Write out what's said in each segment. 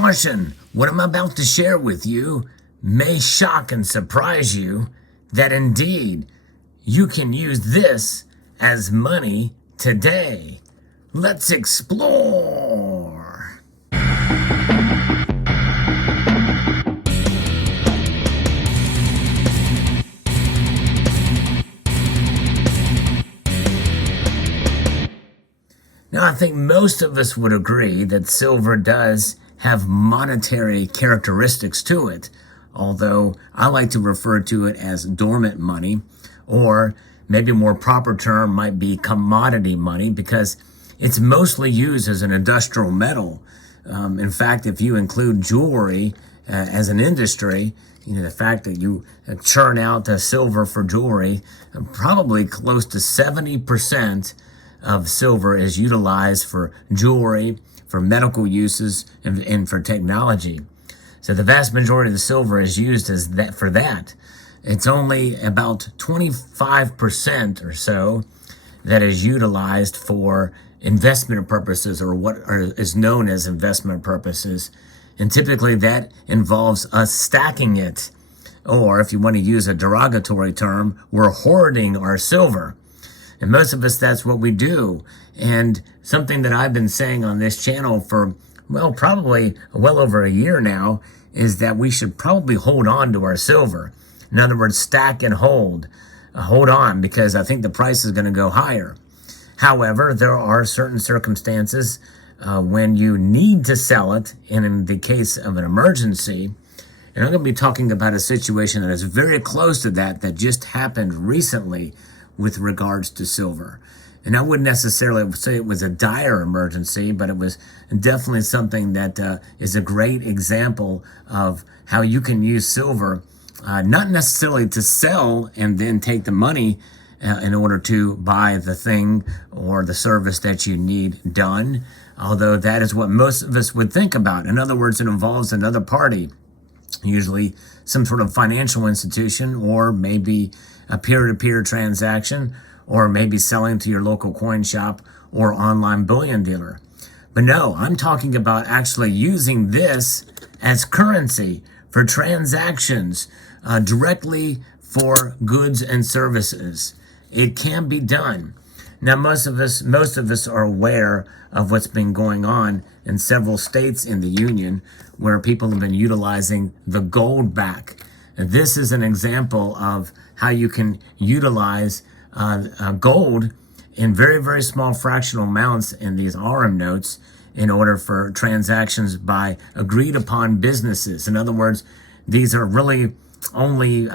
Caution, what I'm about to share with you may shock and surprise you that indeed you can use this as money today. Let's explore. Now, I think most of us would agree that silver does have monetary characteristics to it, although I like to refer to it as dormant money, or maybe a more proper term might be commodity money, because it's mostly used as an industrial metal. In fact, if you include jewelry as an industry, the fact that you churn out the silver for jewelry, probably close to 70% of silver is utilized for jewelry, for medical uses, and for technology. So the vast majority of the silver is used as that for that. It's only about 25% or so that is utilized for investment purposes, or what is known as investment purposes. And typically that involves us stacking it, or if you want to use a derogatory term, we're hoarding our silver. And most of us, that's what we do. And something that I've been saying on this channel for, probably well over a year now, is that we should probably hold on to our silver. In other words, stack and hold. Hold on, because I think the price is going to go higher. However, there are certain circumstances when you need to sell it, and in the case of an emergency. And I'm going to be talking about a situation that is very close to that just happened recently with regards to silver. And I wouldn't necessarily say it was a dire emergency, but it was definitely something that is a great example of how you can use silver, not necessarily to sell and then take the money in order to buy the thing or the service that you need done, although that is what most of us would think about. In other words, it involves another party, usually some sort of financial institution, or maybe a peer-to-peer transaction, or maybe selling to your local coin shop or online bullion dealer. But no, I'm talking about actually using this as currency for transactions directly for goods and services. It can be done. Now, most of us are aware of what's been going on in several states in the union where people have been utilizing the Goldback. And this is an example of how you can utilize gold in very, very small fractional amounts in these RM notes in order for transactions by agreed upon businesses. In other words, these are really only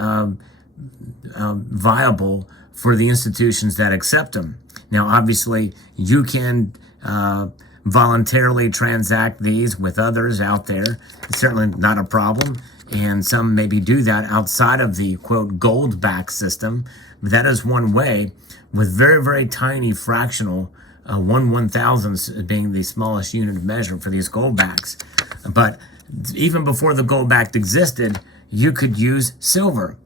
viable for the institutions that accept them. Now, obviously, you can voluntarily transact these with others out there. It's certainly not a problem. And some maybe do that outside of the, quote, Goldback system. But that is one way, with very, very tiny fractional, 1/1000th being the smallest unit of measure for these Goldbacks. But even before the Goldback existed, you could use silver.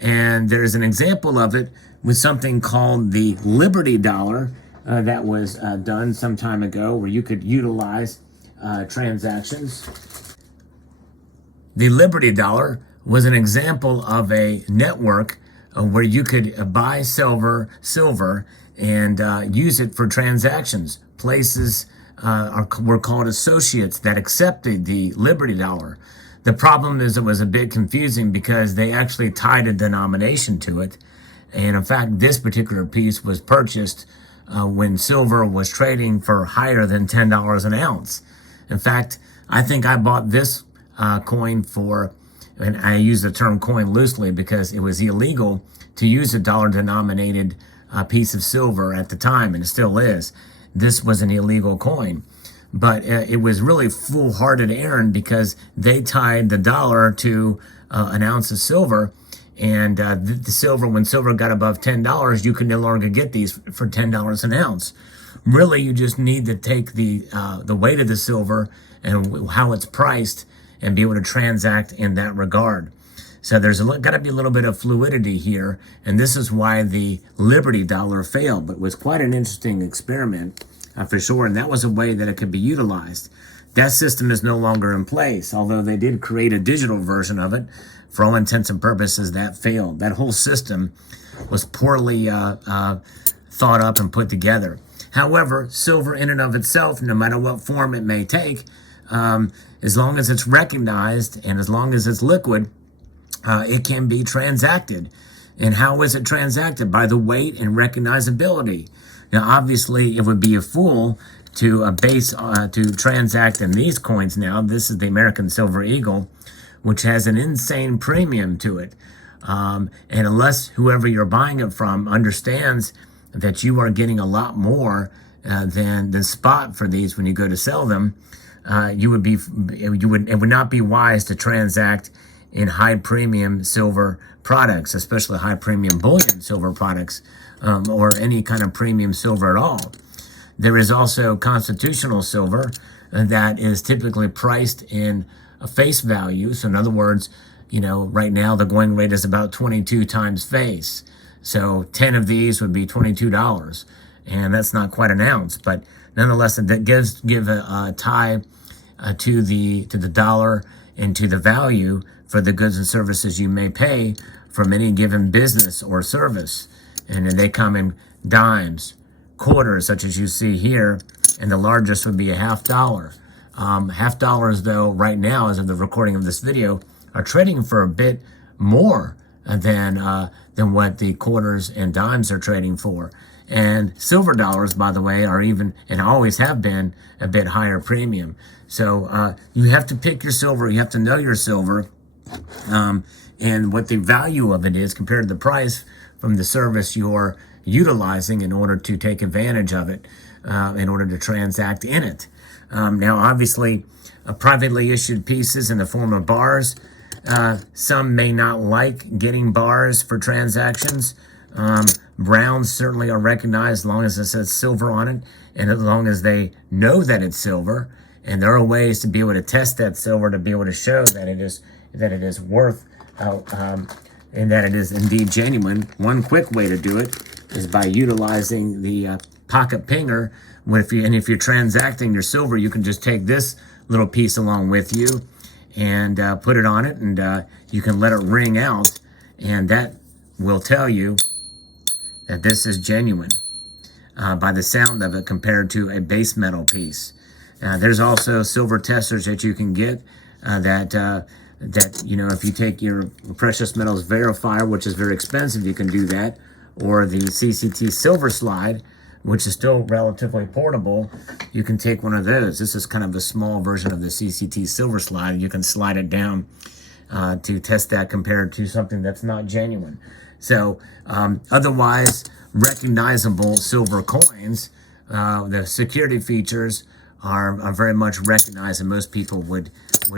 And there's an example of it with something called the Liberty Dollar that was done some time ago, where you could utilize transactions. The Liberty Dollar was an example of a network where you could buy silver and use it for transactions. Places were called associates that accepted the Liberty Dollar. The problem is it was a bit confusing because they actually tied a denomination to it. And in fact, this particular piece was purchased when silver was trading for higher than $10 an ounce. In fact, I think I bought this coin for, and I use the term coin loosely because it was illegal to use a dollar-denominated piece of silver at the time, and it still is. This was an illegal coin. But it was really foolhardy errand because they tied the dollar to an ounce of silver, and the silver, when silver got above $10, you could no longer get these for $10 an ounce. Really, you just need to take the weight of the silver and how it's priced and be able to transact in that regard. So there's got to be a little bit of fluidity here, and this is why the Liberty Dollar failed, but was quite an interesting experiment for sure, and that was a way that it could be utilized. That system is no longer in place, although they did create a digital version of it. For all intents and purposes, that failed. That whole system was poorly thought up and put together. However, silver in and of itself, no matter what form it may take, as long as it's recognized and as long as it's liquid, it can be transacted. And how is it transacted? By the weight and recognizability. Now, obviously, it would be a fool to to transact in these coins now. This is the American Silver Eagle, which has an insane premium to it. And unless whoever you're buying it from understands that you are getting a lot more than the spot for these when you go to sell them, it would not be wise to transact in high premium silver products, especially high premium bullion silver products, or any kind of premium silver at all. There is also constitutional silver that is typically priced in a face value. So in other words, right now the going rate is about 22 times face. So 10 of these would be $22, and that's not quite an ounce, but nonetheless, that give a tie to the dollar and to the value for the goods and services you may pay from any given business or service. And then they come in dimes, quarters, such as you see here, and the largest would be a $50. $50, though, right now, as of the recording of this video, are trading for a bit more than what the quarters and dimes are trading for. And silver dollars, by the way, are even, and always have been, a bit higher premium. So you have to pick your silver, you have to know your silver, and what the value of it is compared to the price from the service you're utilizing in order to take advantage of it, in order to transact in it. Now, obviously, privately issued pieces in the form of bars, some may not like getting bars for transactions. Browns certainly are recognized as long as it says silver on it, and as long as they know that it's silver. And there are ways to be able to test that silver to be able to show that it is worth and that it is indeed genuine. One quick way to do it is by utilizing the pocket pinger. If you're transacting your silver, you can just take this little piece along with you and put it on it, and you can let it ring out, and that will tell you that this is genuine by the sound of it compared to a base metal piece. There's also silver testers that you can get that if you take your precious metals verifier, which is very expensive, you can do that, or the CCT silver slide, which is still relatively portable. You can take one of those. This is kind of a small version of the CCT silver slide. You can slide it down to test that compared to something that's not genuine. So otherwise recognizable silver coins, the security features are very much recognized, and most people would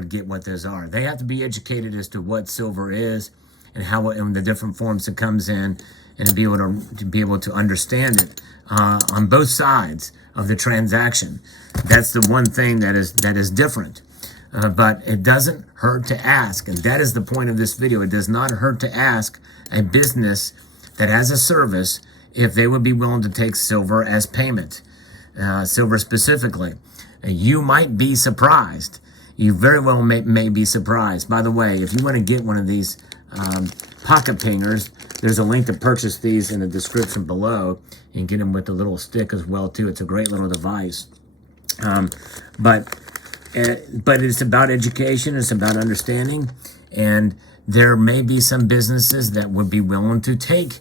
get what those are. They have to be educated as to what silver is and how and the different forms it comes in, and to be able to understand it on both sides of the transaction. That's the one thing that is different. But it doesn't hurt to ask, and that is the point of this video. It does not hurt to ask a business that has a service if they would be willing to take silver as payment, silver specifically. You might be surprised. You very well may be surprised. By the way, if you want to get one of these pocket pingers, there's a link to purchase these in the description below, and get them with the little stick as well too. It's a great little device. But it's about education. It's about understanding, and there may be some businesses that would be willing to take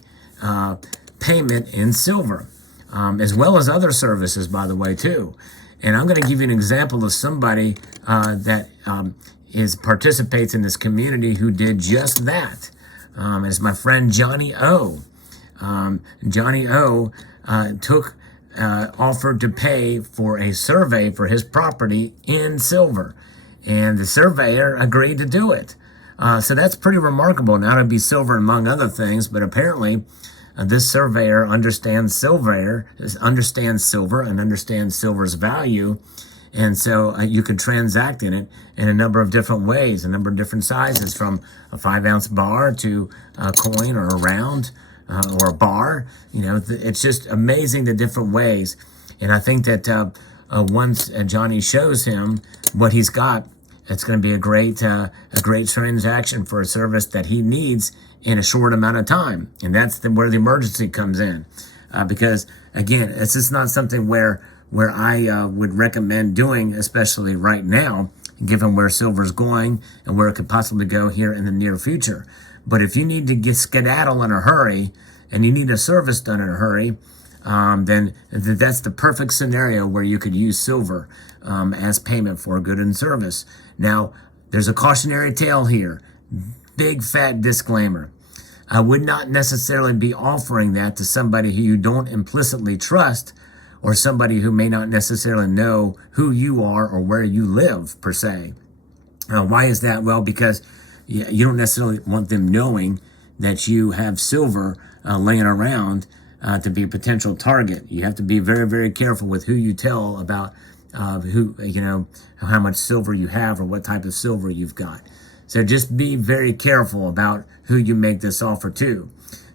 payment in silver, as well as other services, by the way, too. And I'm going to give you an example of somebody that participates in this community who did just that. It's my friend Johnny O. Johnny O offered to pay for a survey for his property in silver, and the surveyor agreed to do it. So that's pretty remarkable. Now, it'd be silver among other things, but apparently this surveyor understands silver and understands silver's value. And so you could transact in it in a number of different ways, a number of different sizes, from a 5-ounce bar to a coin or a round or a bar. It's just amazing the different ways. And I think that once Johnny shows him what he's got, it's going to be a great transaction for a service that he needs in a short amount of time. And that's where the emergency comes in. Because, again, it's just not something where I would recommend doing, especially right now, given where silver's going and where it could possibly go here in the near future. But if you need to get skedaddle in a hurry and you need a service done in a hurry, then that's the perfect scenario where you could use silver as payment for a good and service. Now, there's a cautionary tale here. Big fat disclaimer. I would not necessarily be offering that to somebody who you don't implicitly trust, or somebody who may not necessarily know who you are or where you live, per se. Why is that? Well, because you don't necessarily want them knowing that you have silver laying around to be a potential target. You have to be very, very careful with who you tell about how much silver you have or what type of silver you've got. So just be very careful about who you make this offer to.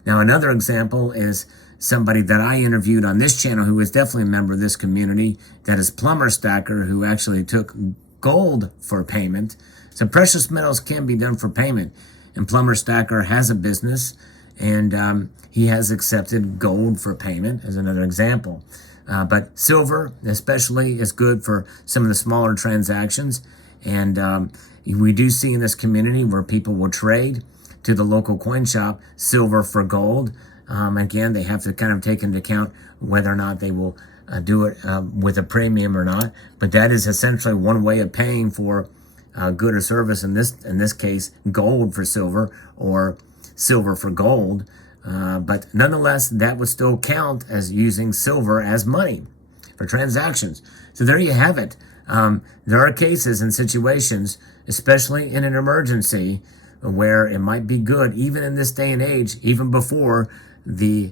Now, another example is somebody that I interviewed on this channel who is definitely a member of this community, that is Plumber Stacker, who actually took gold for payment. So precious metals can be done for payment. And Plumber Stacker has a business, and he has accepted gold for payment as another example. But silver especially is good for some of the smaller transactions. And we do see in this community where people will trade to the local coin shop silver for gold. Again, they have to kind of take into account whether or not they will do it with a premium or not. But that is essentially one way of paying for good or service. In this case, gold for silver or silver for gold. But nonetheless, that would still count as using silver as money for transactions. So there you have it. There are cases and situations, especially in an emergency, where it might be good, even in this day and age, even before the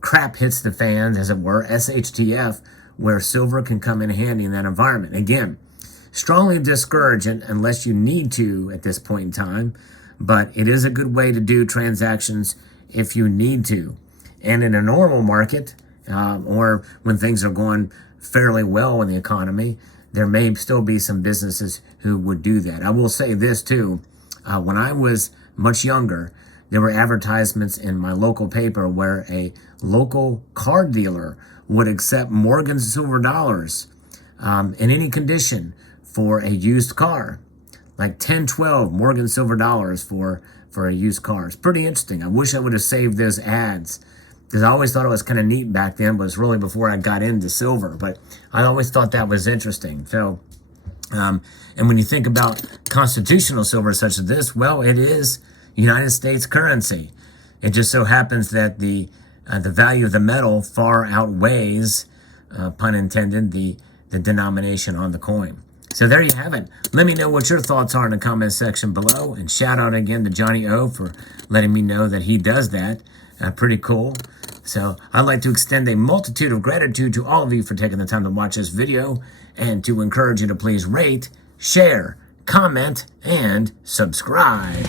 crap hits the fans, as it were, SHTF, where silver can come in handy in that environment. Again, strongly discourage it unless you need to at this point in time, but it is a good way to do transactions if you need to. And in a normal market, or when things are going fairly well in the economy, there may still be some businesses who would do that. I will say this too. When I was much younger, there were advertisements in my local paper where a local car dealer would accept Morgan silver dollars in any condition for a used car. Like 10, 12 Morgan silver dollars for a used car. It's pretty interesting. I wish I would have saved those ads, because I always thought it was kind of neat back then, but it was really before I got into silver. But I always thought that was interesting. So, and when you think about constitutional silver such as this, well, it is United States currency. It just so happens that the value of the metal far outweighs, pun intended, the denomination on the coin. So there you have it. Let me know what your thoughts are in the comment section below, and shout out again to Johnny O for letting me know that he does that. Pretty cool. So I'd like to extend a multitude of gratitude to all of you for taking the time to watch this video, and to encourage you to please rate, share, comment, and subscribe.